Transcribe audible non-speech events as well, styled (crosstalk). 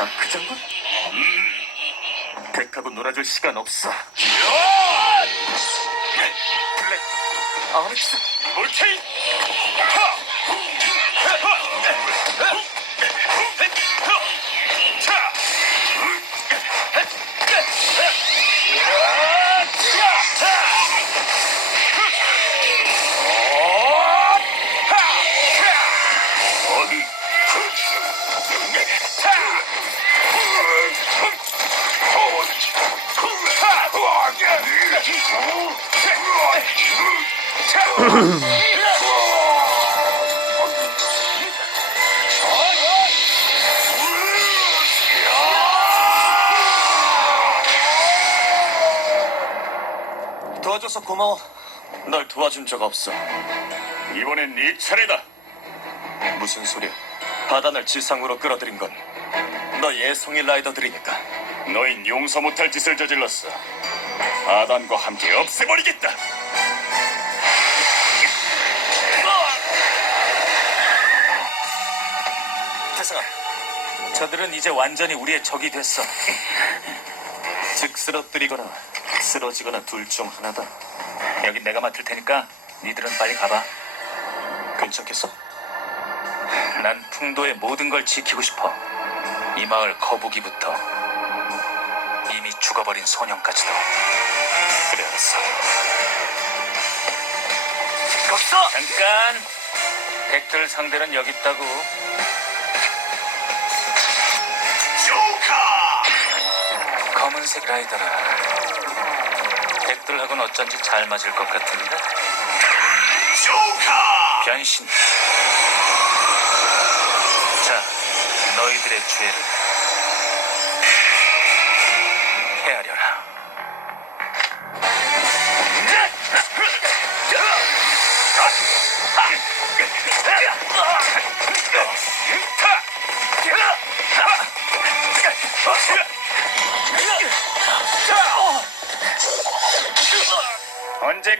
자크 장군? 백하고 놀아줄 시간 없어. 블랙, 아렉스, 몰테인! (coughs) 도와줘서 고마워. 널 도와준 적 없어. 이번엔 네 차례다. 무슨 소리야? 바다날 지상으로 끌어들인 건너 예송이 라이더들이니까. 너흰 용서 못할 짓을 저질렀어. 아단과 함께 없애버리겠다. 태성아, 저들은 이제 완전히 우리의 적이 됐어. 즉 쓰러뜨리거나 쓰러지거나 둘 중 하나다. 여긴 내가 맡을 테니까 니들은 빨리 가봐. 괜찮겠어? 난 풍도의 모든 걸 지키고 싶어. 이 마을 거북이부터 이미 죽어버린 소년까지도. 그래 알았어. 거기서 잠깐. 백들 상대는 여기 있다고. 검은색 라이더라. 백들하고는 어쩐지 잘 맞을 것 같은데. 조카! 변신. 자, 너희들의 죄를 언제